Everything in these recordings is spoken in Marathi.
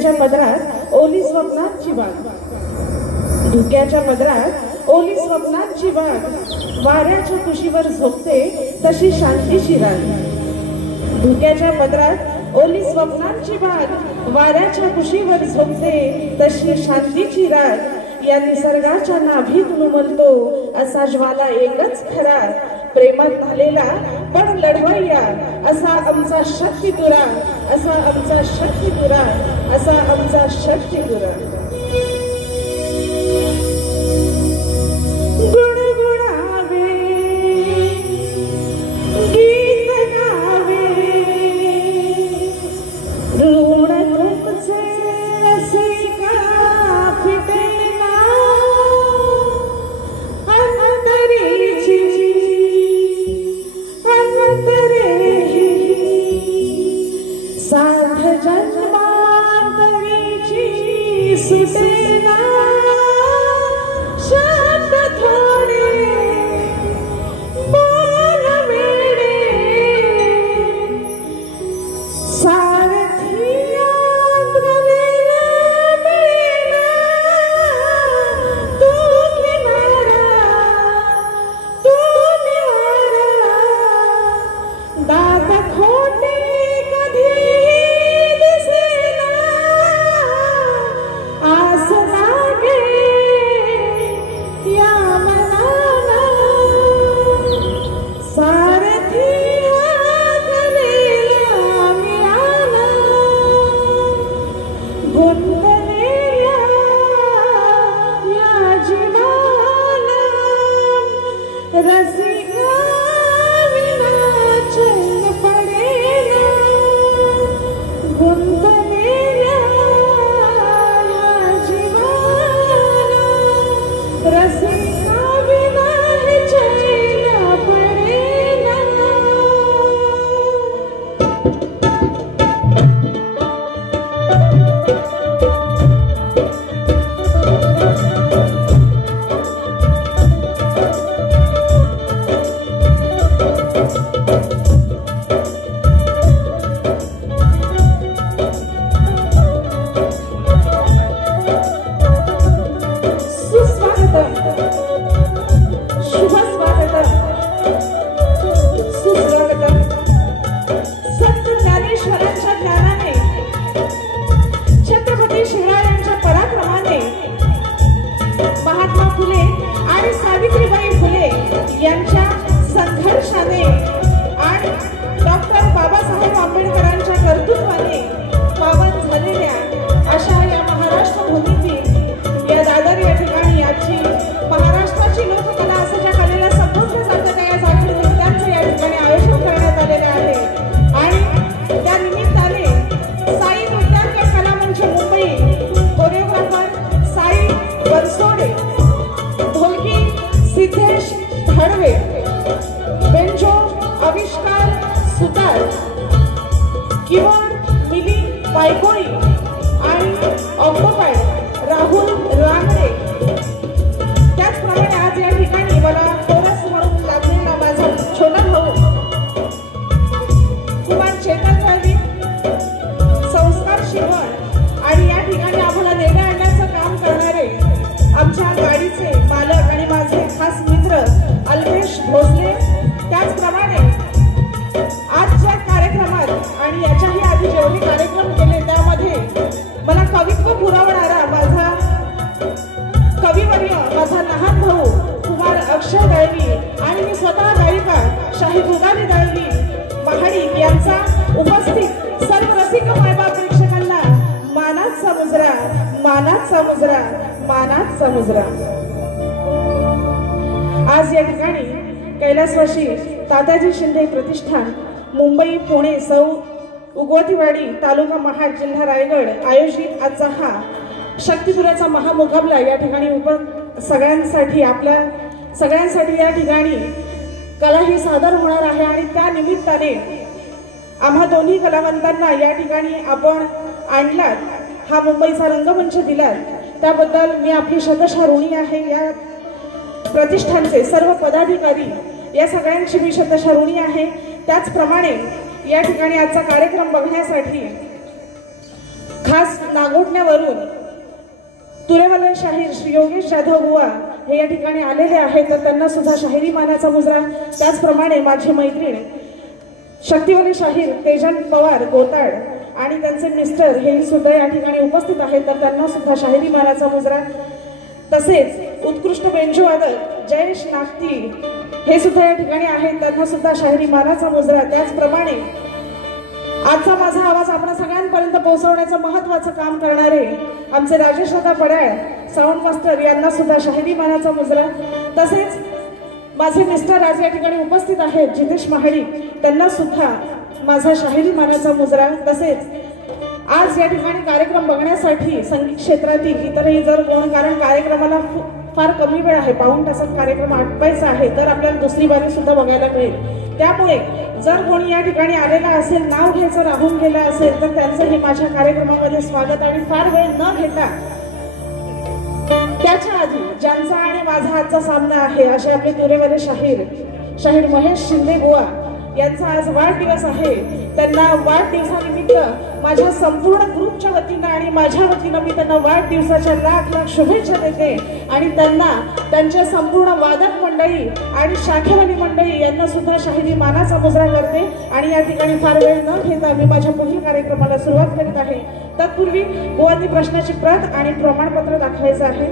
धुक्याच्या पदरात ओली स्वप्नांची बाग, धुक्याच्या पदरात ओली स्वप्नांची बाग, वाऱ्याच्या कुशीवर झोपते तशी शांतीची राग। धुक्याच्या पदरात ओली स्वप्नांची बाग, वाऱ्याच्या कुशीवर झोपते तशी शांतीची राग। या निसर्गाच्या नाभीत उमलतो असा ज्वाला एकच खरा, प्रेमात झालेला पण लढवय्या असा आमचा शक्तिपुरा, असा आमचा शक्तिपुरा, असा आमचा शक्तिपुरा। गुणगुणावे गीत गावे ऋण तुमचे रसिका फिटेना अंतरीची साध जन्मांतरीची सुटेना शब्द थोडे बोल वेडे सारथी आंध्रलेला मिळेना तू किनारा तू निवारा दात खोटे आज या ठिकाणी कैलासवासी तात्याजी शिंदे प्रतिष्ठान मुंबई पुणे सौ उगवतीवाडी तालुका महाड जिल्हा रायगड आयोजित आजचा हा शक्तिपुराचा महामुकाबला या ठिकाणी सगळ्यांसाठी आपल्या सगळ्यांसाठी या ठिकाणी कला ही सादर होणार आहे आणि त्या निमित्ताने आम्हा दोन्ही कलावंतांना या ठिकाणी आपण आणलात, हा मुंबईचा रंगमंच दिलात, त्याबद्दल मी आपली शतशः ऋणी आहे। या प्रतिष्ठानचे सर्व पदाधिकारी या सगळ्यांची मी शतशः ऋणी आहे। त्याचप्रमाणे या ठिकाणी आजचा कार्यक्रम बघण्यासाठी खास नागोठण्यावरून तुरेवाले शाहीर श्री योगेश जाधव बुवा हे या ठिकाणी आलेले आहेत, तर त्यांना सुद्धा शाहिरी मानाचा मुजरा. त्याचप्रमाणे माझी मैत्रीण शक्तिवाली शाहीर तेजन पवार गोताड आणि त्यांचे मिस्टर हे सुद्धा या ठिकाणी उपस्थित आहेत, तर त्यांना सुद्धा शाहिरी मानाचा मुजरा. तसेच उत्कृष्ट बेंजो वादक जयेश नागती हे सुद्धा या ठिकाणी आहेत, त्यांना सुद्धा शाहिरी मानाचा मुजरा. त्याचप्रमाणे आजचा माझा आवाज आपण सगळ्यांपर्यंत पोहोचवण्याचं महत्त्वाचं काम करणारे आमचे राजेश दादा पडाळ साऊंड मास्टर यांना सुद्धा शाहिरी मानाचा मुजरा. तसेच माझे मिस्टर आज या ठिकाणी उपस्थित आहेत जितेश महाडी, त्यांना सुद्धा माझा शाहिरी मानाचा मुजरा. तसेच आज या ठिकाणी कार्यक्रम बघण्यासाठी संगीत क्षेत्रातील इतरही जर कोण, कारण कार्यक्रमाला फार कमी वेळ आहे, पाऊण तासात कार्यक्रम आटपायचा आहे, तर आपल्याला दुसरी बारी सुद्धा बघायला मिळेल. त्यामुळे जर कोणी या ठिकाणी आलेला असेल, नाव घ्यायचं राहून गेलं असेल, तर त्यांचंही माझ्या कार्यक्रमामध्ये स्वागत. आणि फार वेळ न घेता त्याच्या आधी ज्यांचा आणि माझा आजचा सामना आहे असे आपले तुरेवाले शाहीर महेश शिंदे बुवा यांचा आज वाढदिवस आहे. त्यांना वाढदिवसानिमित्त माझ्या संपूर्ण ग्रुपच्या वतीनं आणि माझ्या वतीनं मी त्यांना वाढदिवसाच्या लाख लाख शुभेच्छा देते. आणि त्यांना त्यांच्या संपूर्ण वादक मंडळी आणि शाखेवाली मंडळी यांना सुद्धा शाहिरी मानाचा मुजरा करते. आणि या ठिकाणी फार वेळ न घेता मी माझ्या पुढील कार्यक्रमाला सुरुवात करीत आहे. तत्पूर्वी बुवांनी प्रश्नाची प्रत आणि प्रमाणपत्र दाखवायचं आहे.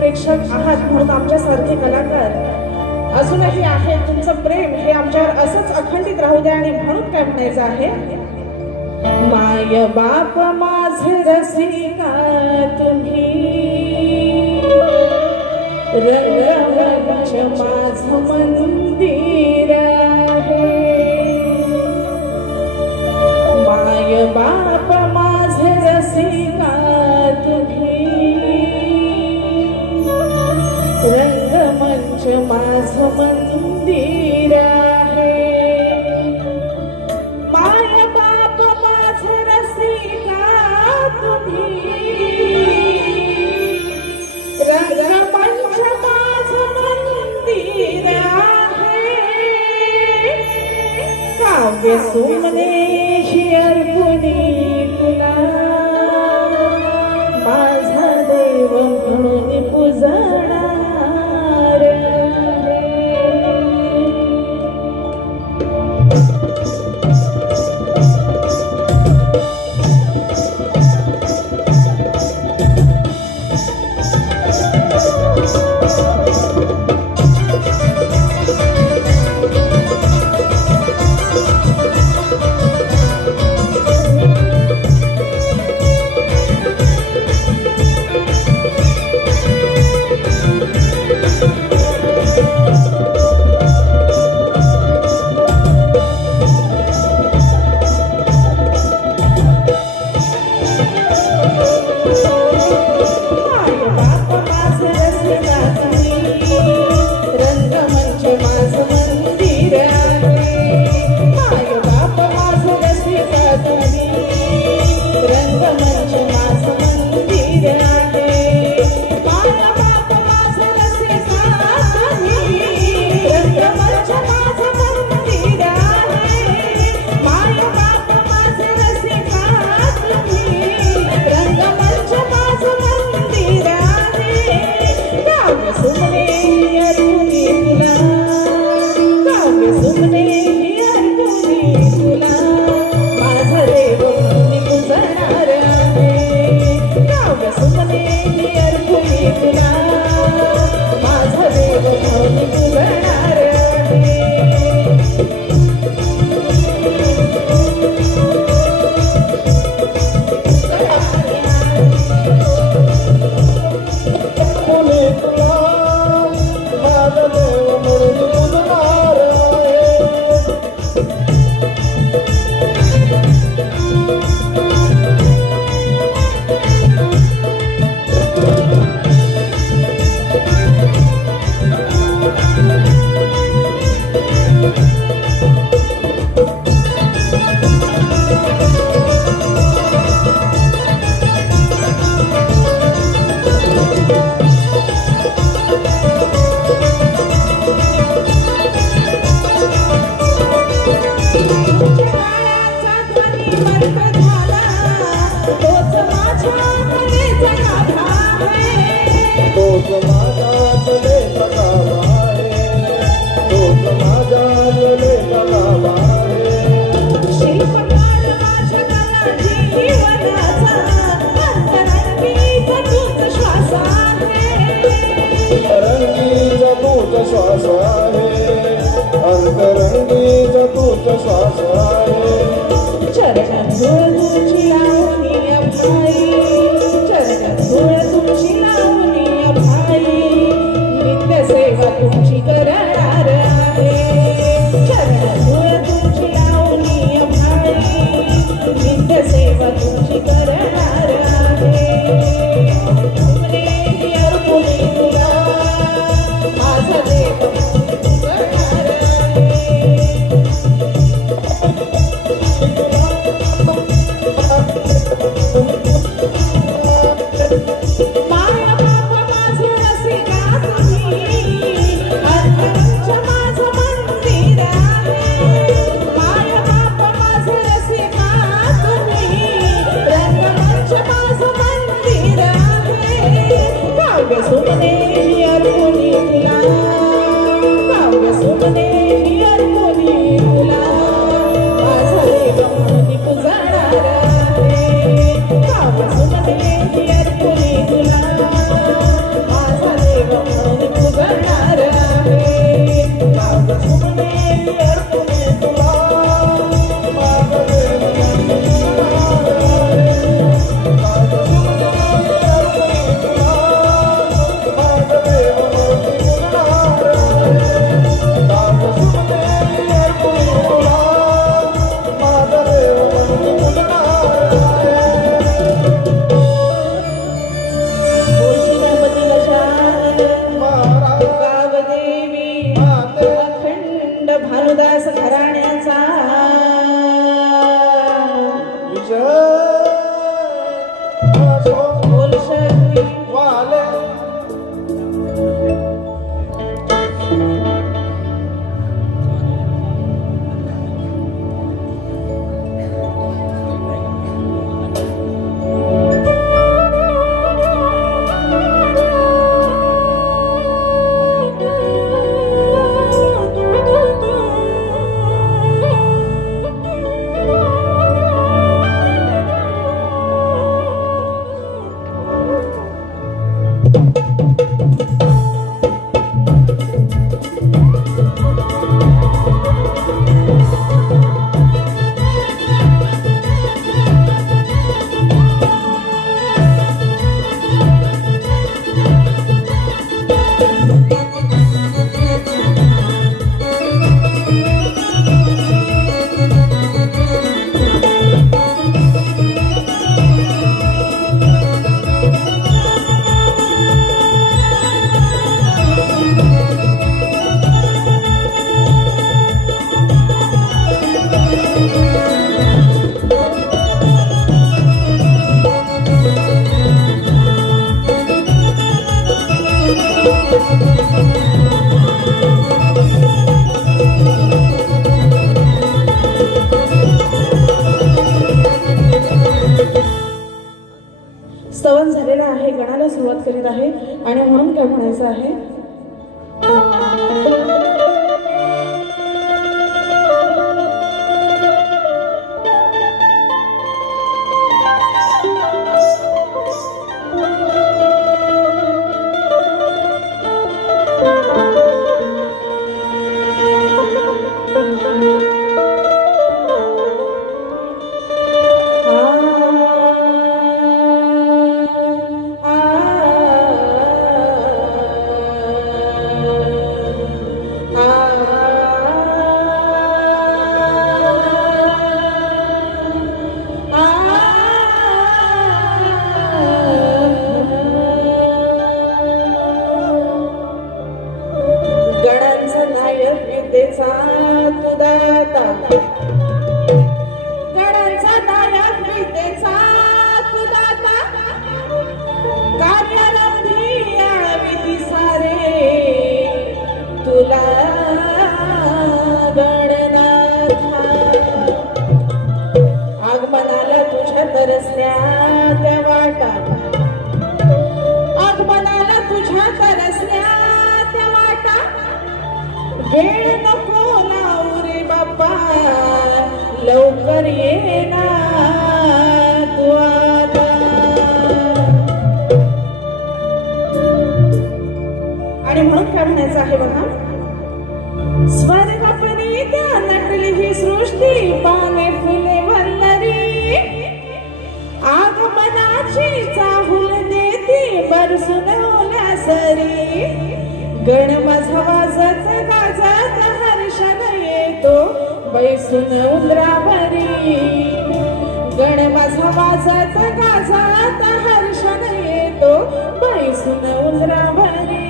प्रेक्षक आहात म्हणून आमच्यासारखे कलाकार अजूनही आहेत. तुमचं प्रेम हे आमच्यावर असंच अखंडित राहू द्या. आणि म्हणून काय म्हणायचं आहे, माय बाप माझे रसिका तुम्ही, रंगमंच माझं मंदिर आहे. माय बाप माझे रसिका तुम्ही, रंगमंच माझं मंदिर आहे. माय बाप माझे रसिका तुम्ही, रंगमंच माझं मंदिर आहे. काव्य सुमनेशी अर्पुनी तुला, माझा देव म्हणून पूजणार आहे. मीच तूच श्वास आहे चरण धूळ तुझी लावणी भाई चरण धूळ तुझी लावणी भाई नित्य सेवा तुझी करणार आहे चरण धूळ तुझी लावणी भाई नित्य सेवा तुझी करणार आहे तुमने अर्पणे तुला माझा देव करणार माया बाप माझे रसिका तुम्ही अर्पणच माझं मंदिर आहे माया बाप माझे रसिका तुम्ही रंगमंच माझं मंदिर आहे काव्य सुमने अर्पणी तुला काव्य सुमने अर्पणी तुला माझा देव म्हणून पुजाणार आहे काव्य सुमने अर्पणी तुला माझा देव म्हणून पुजाणार आहे काव्य सुमने अर्पणे तुला माझा देव म्हणून पुजाणार आहे काव्य सुमने अर्पणे तुला माझा देव म्हणून पुजाणार आहे काव्य सुमने अर्पणे तुला माझा देव म्हणून पुजाणार आहे गोष्टी गणपती गजानन महाराज गावदेवी माते अखंड भानुदास घराण्याचा विजय असो बोलशक्ती वाले स्तवन झालेला आहे गणाला सुरुवात करीत आहे आणि म्हणून काय म्हणायचं आहे गणांचा नायक विद्येचा तू दाता कार्यालंबी आळविती सारे तुला गणनाथा आगमनाला तुझ्या तरसल्या त्या वाटा आगमनाला तुझ्या तरसल्या त्या वाटा वेळ नको लावू रे बाप्पा लवकर ये ना तू आता आणि म्हणून काय म्हणायचं आहे बघा स्वर्ग पण पाने फुले वल्लरी आगमनाची चाहूल देती बरसून ओलासरी गण माझा वाजत गाजत हर्षण येतो बैसून उंदरावरी गण माझा वाजत गाजत हर्षण येतो बैसून उंदरावरी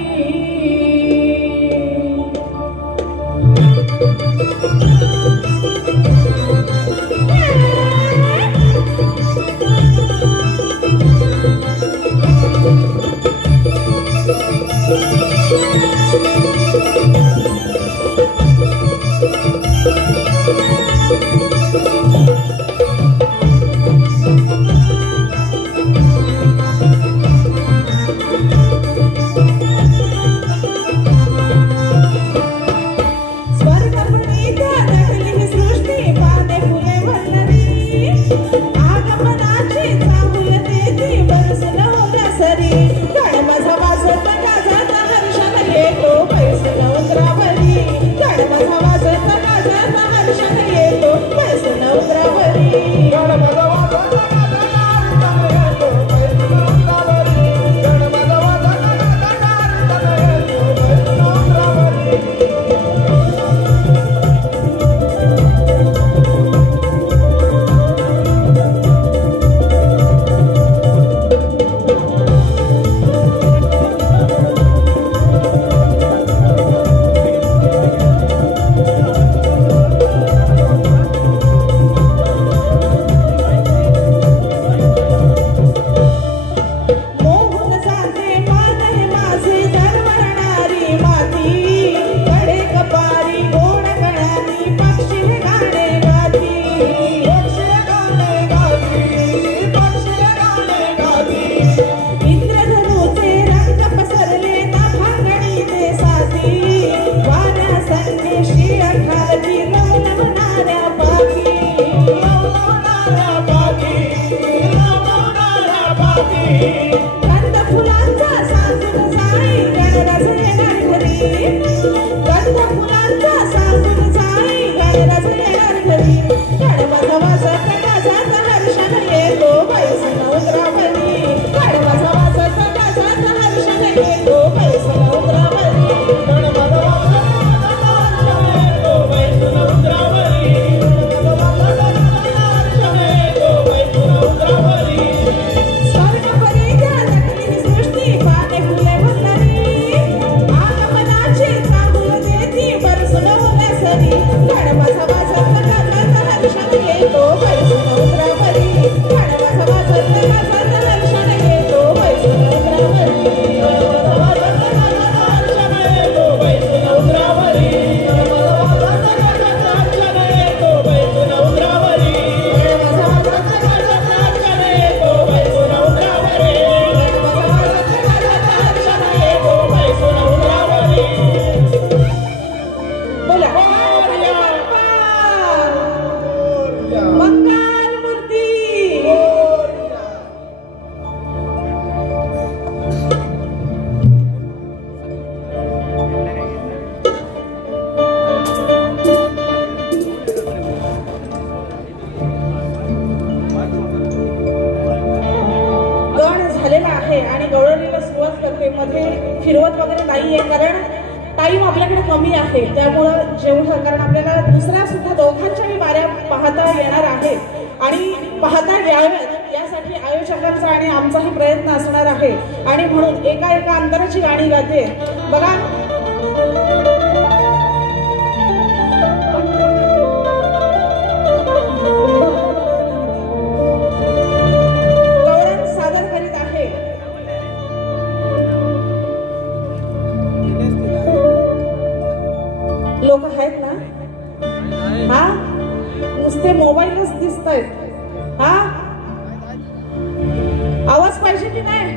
फिरवत वगैरे नाहीये कारण टाइम आपल्याकडे कमी आहे त्यामुळे जेवढं कारण आपल्याला दुसऱ्या सुद्धा दोघांच्याही वाऱ्या पाहता येणार आहेत आणि पाहता याव्यात यासाठी आयोजकांचा आणि आमचाही प्रयत्न असणार आहे आणि म्हणून एका एका अंतराची गाणी गाते बघा लोक आहेत ना हा नुसते मोबाईलच दिसतायत हा आवाज पाहिजे की नाही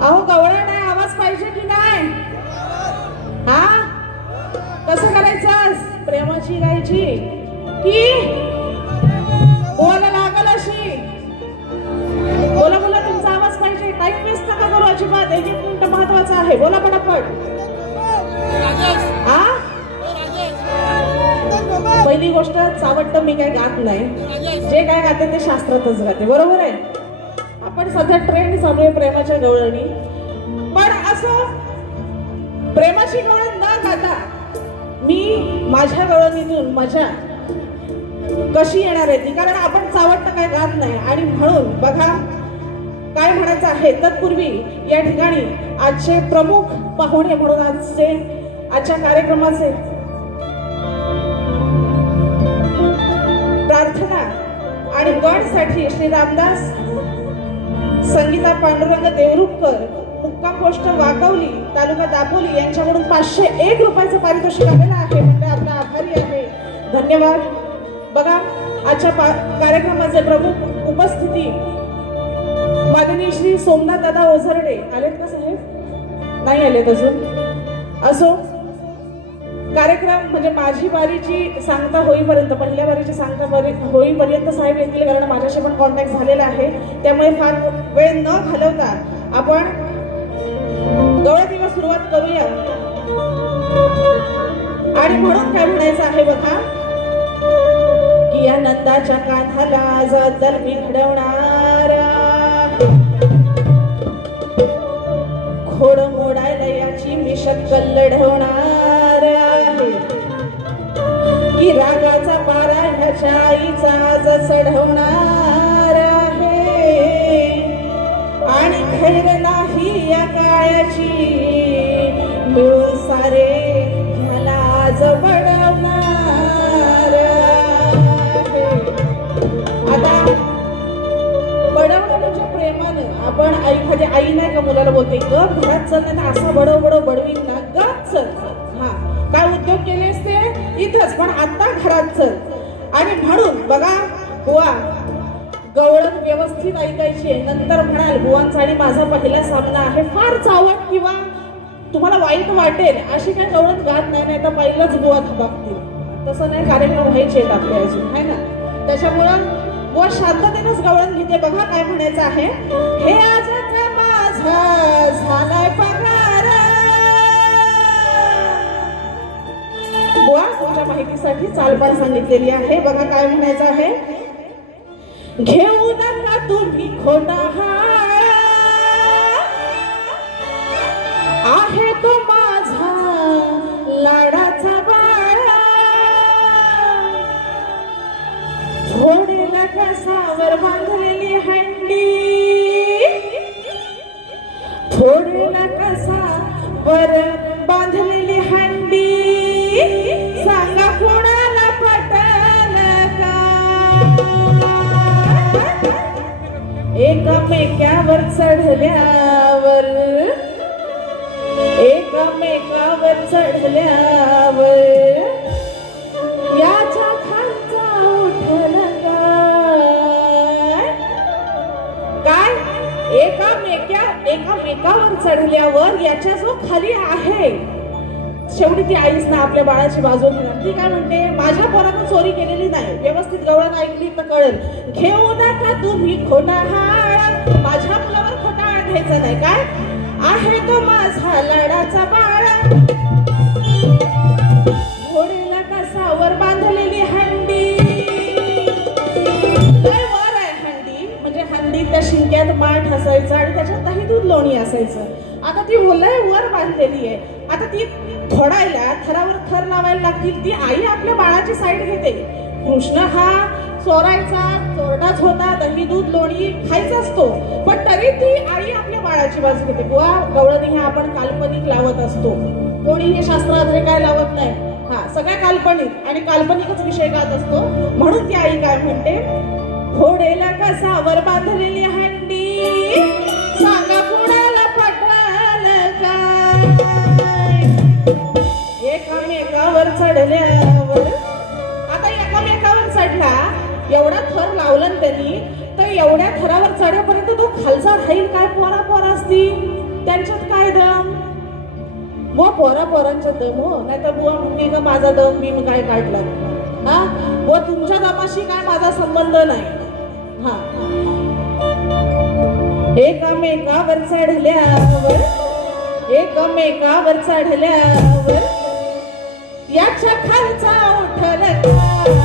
अहो गवळा नाही आवाज पाहिजे की नाही हा कसं करायचं प्रेमाची गायची की बोला लागल अशी बोला बोला तुमचा आवाज पाहिजे टाइम वेस्ट नका करू अजिबात एक एक मिनिट महत्वाचं आहे बोला पटापट हा पहिली गोष्ट चावटतं मी काय गात नाही, जे काय गाते ते शास्त्रातच गाते, बरोबर आहे. आपण सध्या ट्रेंड चालू आहे प्रेमाच्या गवळणी, पण असं प्रेमाची गवळण न गाता मी माझ्या गवळणीतून मजा कशी येणार आहे ती, कारण आपण चावटतं काय गात नाही. आणि म्हणून बघा काय म्हणायचं आहे. तत्पूर्वी या ठिकाणी आजचे प्रमुख पाहुणे म्हणून आजच्या कार्यक्रमाचे प्रार्थना आणि गणसाठी श्री रामदास संगीता पांडुरंग देवरुखकर, मुक्काम पोस्ट वाकवली, तालुका दापोली यांच्याकडून 501 रुपयाचं पारितोषिक आलेलं आहे. म्हणजे आपला आभारी आहे, धन्यवाद. बघा आजच्या कार्यक्रमाचे प्रमुख उपस्थिती माननीय श्री सोमनाथ दादा ओझरडे. आलेत का साहेब? नाही आलेत अजून. असो, कार्यक्रम म्हणजे माझी बारीची सांगता होईपर्यंत, पहिल्या बारीची सांगता होईपर्यंत साहेब येतील, कारण माझ्याशी पण कॉन्टॅक्ट झालेला आहे. त्यामुळे फार वेळ न घालवता आपण गवळणीला सुरुवात करूया. आणि म्हणून काय म्हणायचं आहे बघा की या नंदाच्या कांधाला जर मी घडवणारा, खोड मोडायला याची मी शक्कल लढवणार आहे, की रागाचा पारा ह्याच्या आईचा आज चढवणार आहे. आणि खैर नाही या काळाची मिळून सारे ह्याला आज बडवणार आहे. आता बडवणं म्हणजे प्रेमानं. आपण एखादी आई नाही का मुलाला बोलते गप घरात चल, नाही असं बडव बडव बडवीन ना, गप चल. हा काय उद्योग केलेस ते इथंच, पण आता घरात चल. आणि म्हणून बघा बुवा गवळण व्यवस्थित ऐकायची आहे. नंतर म्हणाल बुवांचा आणि माझा पहिला सामना आहे, फार चावट किंवा तुम्हाला वाईट वाटेल अशी काय गवळण गात नाही, नाही तर पहिलंच बुवा धबाकतील. तसं नाही, कार्यक्रम व्हायचे आहेत आपले अजून, आहे ना. त्याच्यामुळं बुवा शांततेनंच गवळण घेते. बघा काय म्हणायचं आहे. हे आजचा माझा झालाय पगार. बुवा तुमच्या माहितीसाठी चालपाड सांगितलेली आहे. बघा काय म्हणायचं आहे. घेऊ नका तुम्ही खोटा हार, आहे तो माझा लाडाचा बाळा. फोडेला कसावर बांधलेली हंडी, फोडेला कसावर बांधलेली हंडी, सांगा कोणाला पटल का. एकमेकावर चढल्यावर, एकमेकावर चढल्यावर याच्या खालचा उठल काय. एकामेकावर चढल्यावर याच्या जो खाली आहे, शेवटी ती आईच ना आपल्या बाळाची बाजू घेणार. ती काय म्हणते, माझ्या पोरानं चोरी केलेली नाही, व्यवस्थित गवळण ऐकली तर कळेल. घेऊ नका तुम्ही खोटा हाळ, माझ्या मुलावर खोटा हाळ घ्यायचा नाही. काय आहे तो माझा लाडाचा बाळा, घोडेला कसावर बांधलेली हंडी. वर आहे हंडी, म्हणजे हंडी त्या शिंक्यात माठ असायचं आणि त्याच्यात दही दूध लोणी असायचं. आता ती मुलं वर बांधलेली आहे. आता ती फोडायला थरावर थर लावायला लागतील. ती आई आपल्या बाळाची साईड घेते. कृष्ण हा चोरायचा, चोरडाच होता, दही दूध लोणी खायचा असतो, पण तरी ती आई आपल्या बाळाची बाजू घेते. बुवा गवळणी हे आपण काल्पनिक लावत असतो, कोणीही शास्त्रात काय लावत नाही. हा सगळ्या काल्पनिक आणि काल्पनिकच विषय गात असतो. म्हणून ती आई काय म्हणते, घोडेला कसावर बांधलेली हंडी, सांगा कोणाला पटल काय. एकामेकावर चढल्यावर, आता एकामेकावर चढला, एवढा थर लावला त्यांनी, तर एवढ्या थरावर चढ्यापर्यंत तो खालचा राहील काय. पोरा पोरा असतील त्यांच्यात काय दम. बुवा पोरा पोरांच्या दम हो, नाही तर बुवा म्हणते का माझा दम मी काय काढला. हा बुवा तुमच्या दमाशी काय माझा संबंध नाही. हा एकामेकावर चढल्यावर, एकमेकावर चढल्यावर याच्या खालचा उठल काय.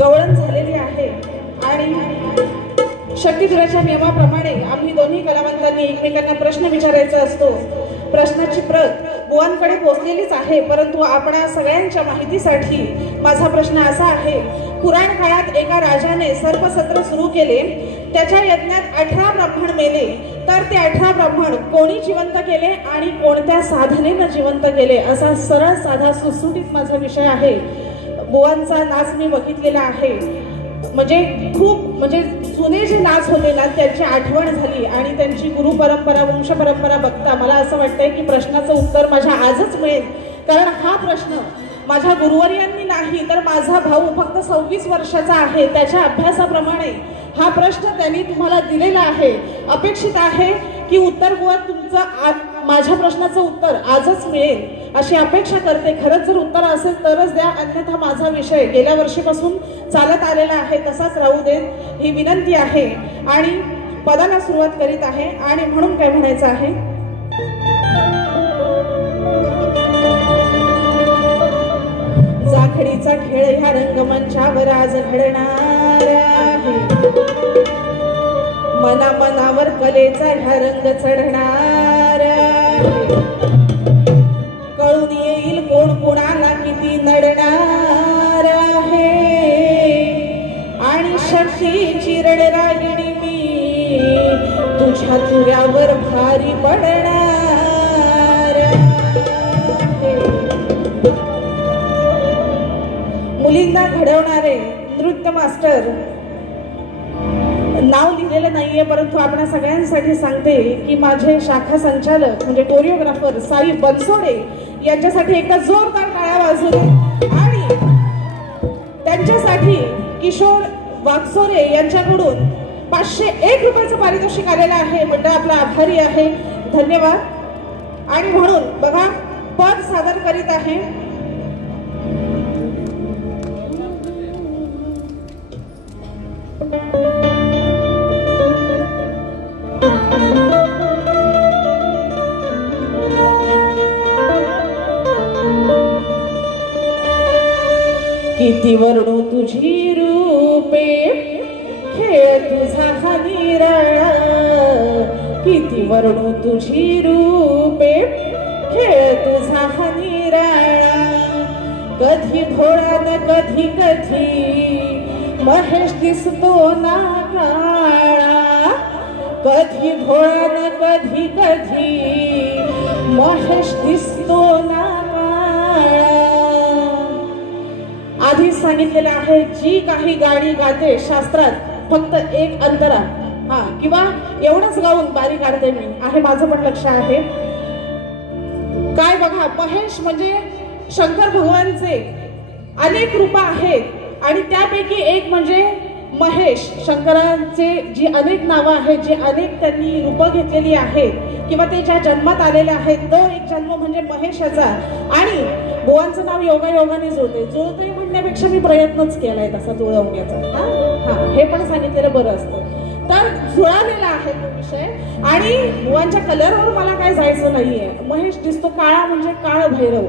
गवळण झालेली आहे आणि शक्तिधुराच्या नियमाप्रमाणे आम्ही दोन्ही कलावंतांनी एकमेकांना प्रश्न विचारायचा असतो. प्रश्नाची प्रत बुवांकडे पोहोचलेलीच आहे, परंतु आपणा सगळ्यांच्या माहितीसाठी माझा प्रश्न असा आहे. पुराण काळात एका राजाने सर्पसत्र सुरू केले. त्याच्या यज्ञात 18 ब्राह्मण मेले. तर ते 18 ब्राह्मण कोणी जिवंत केले आणि कोणत्या साधनेनं जिवंत केले, असा सरळ साधा सुटसुटीत माझा विषय आहे. बुवांचा नाच मी बघितलेला आहे. खूप जुने जे नाच होते ना, त्यांची आठवण झाली आणि त्यांची गुरु परंपरा वंश परंपरा बघता मला असं वाटतंय की प्रश्नाचं उत्तर माझ्या आजच मिळेल. कारण हा प्रश्न माझ्या गुरुवर्यांनी नाही तर माझा भाऊ फक्त 26 वर्षाचा आहे, त्याच्या अभ्यासाप्रमाणे हा प्रश्न त्यांनी तुम्हाला दिलेला आहे. अपेक्षित आहे की उत्तर बुवा तुमचं माझ्या प्रश्नाचं उत्तर आजच मिळेल अशी अपेक्षा करते. खरंच जर उत्तर असेल तरच द्या, अन्यथा माझा विषय गेल्या वर्षीपासून चालत आलेला आहे तसाच राहू देत ही विनंती आहे. आणि पदाला सुरुवात करीत आहे आणि म्हणून काय म्हणायचं आहे. जाखडीचा खेळ ह्या रंगमंचावर आज घडणार आहे. मना मनावर कलेचा ह्या रंग चढणार आहे. कळून येईल कोण कोणाला किती नडणार आहे. आणि शक्तीची रडरागिणी मी तुझ्या तुऱ्यावर भारी पडणार आहे. मुलींना घडवणारे नृत्य मास्टर नाव लिहिलेलं नाहीये, परंतु आपल्या सगळ्यांसाठी सांगते की माझे शाखा संचालक कोरिओग्राफर साई बनसोडे यांच्यासाठी एकदा जोरदार टाळ्या वाजू दे. आणि त्यांच्यासाठी किशोर वागसोरे यांच्याकडून 501 रुपयाचं पारितोषिक आलेलं आहे. मंडळ आपला आभारी आहे, धन्यवाद. आणि म्हणून बघा पद सादर करीत आहे किती वर्णू तुझी रूपे खेळ तुझा हा निराळा. किती वर्णू तुझी रूपे खेळ तुझा हा निराळा. कधी भोळा न कधी कधी महेश दिसतो ना काळा. कधी भोळा न कधी कधी महेश दिसतो ना काळा. आधीच सांगितलेलं आहे जी काही गाणी गाते शास्त्रात फक्त एक अंतरा किंवा एवढंच गाऊन बारी काढते मी आहे, माझं पण लक्ष आहे. काय बघा, महेश म्हणजे शंकर भगवानचे अनेक रूप आहेत आणि त्यापैकी एक म्हणजे महेश. शंकरांचे जी अनेक नावं आहेत, जे अनेक त्यांनी रूपं घेतलेली आहेत किंवा ते ज्या जन्मात आलेले आहेत, तो एक जन्म म्हणजे महेशाचा. आणि बुवांचं नाव योगायोगाने जुळतंय म्हणण्यापेक्षा मी प्रयत्नच केलाय तसा जुळवण्याचा. हे पण सांगितलेलं बरं असतं. तर जुळालेला आहे तो विषय. आणि बुवांच्या कलरवर मला काय जायचं नाहीये. महेश दिसतो काळा म्हणजे काळ भैरव.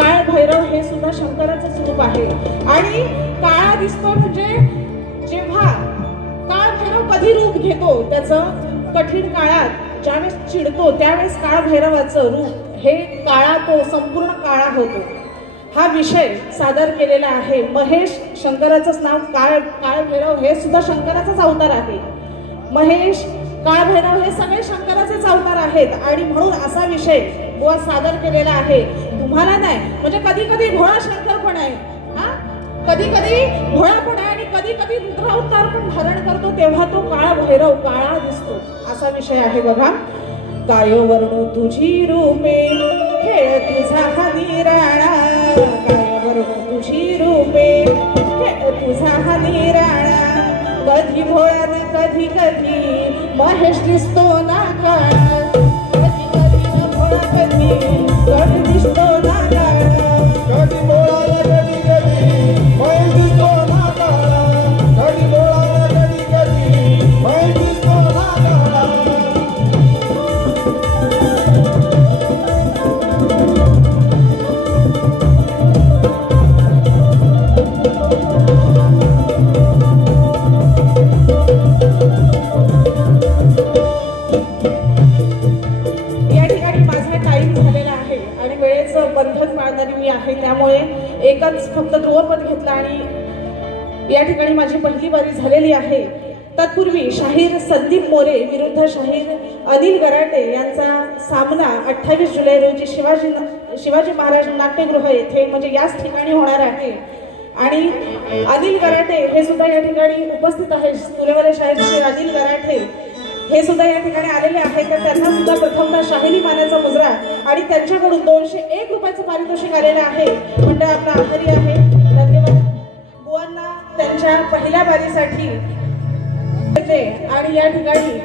काळ भैरव हे सुद्धा शंकराचं स्वरूप आहे. आणि काळा दिसतो म्हणजे जेव्हा काळ भैरव कधी रूप घेतो, त्याचं कठीण काळात ज्यावेळेस चिडतो त्यावेळेस काळ भैरवाचं रूप हे काळा, तो संपूर्ण काळा होतो. हा विषय सादर केलेला आहे. महेश शंकराचंच नाव काळ भैरव हे सुद्धा शंकराचाच अवतार आहे. महेश काळ भैरव हे सगळे शंकराचेच अवतार आहेत आणि म्हणून असा विषय बुवा सादर केलेला आहे. तुम्हाला नाही म्हणजे कधी कधी भोळा शंकर पण आहे, हा कधी कधी भोळा पण आहे आणि कधी कधी रुद्र अवतार पण धारण करतो, तेव्हा तो काळ भैरव काळा दिसतो. असा विषय आहे बघा. काय वर्णू तुझी रूपे खेळ तुझा हा निराळा, काय वर्णू तुझी रूपे खेळ तुझा हा निराळा, कधी भोळा न कधी कधी महेश दिसतो ना काळा, कधी कधी न भोळा कधी दिसतो ना काळा, कधी बोळाला कधी कधी महेश दिसतो ना काळा, कधी बोळाला कधी कधी महेश दिसतो ना काळा. बंधन पाळणारी मी आहे, त्यामुळे एकच फक्त ध्रुवपद घेतला आणि या ठिकाणी माझी पहिली बारी झालेली आहे. तत्पूर्वी शाहीर संदीप मोरे विरुद्ध शाहीर अनिल गराटे यांचा सामना 28 जुलै रोजी शिवाजी महाराज नाट्यगृह येथे म्हणजे याच ठिकाणी होणार आहे. आणि अनिल गराटे हे सुद्धा या ठिकाणी उपस्थित आहे. तुरेवाले शाहीर श्री अनिल गराटे हे सुद्धा या ठिकाणी आलेले आहेत. तर त्यांना सुद्धा प्रथमतः शाहिरी मानाचा मुजरा आणि त्यांच्याकडून 201 रुपयाचं पारितोषिक आलेलं आहे. मंडळ आपला आभारी आहे. धन्यवाद बुवांना त्यांच्या पहिल्या बारीसाठी आणि या ठिकाणी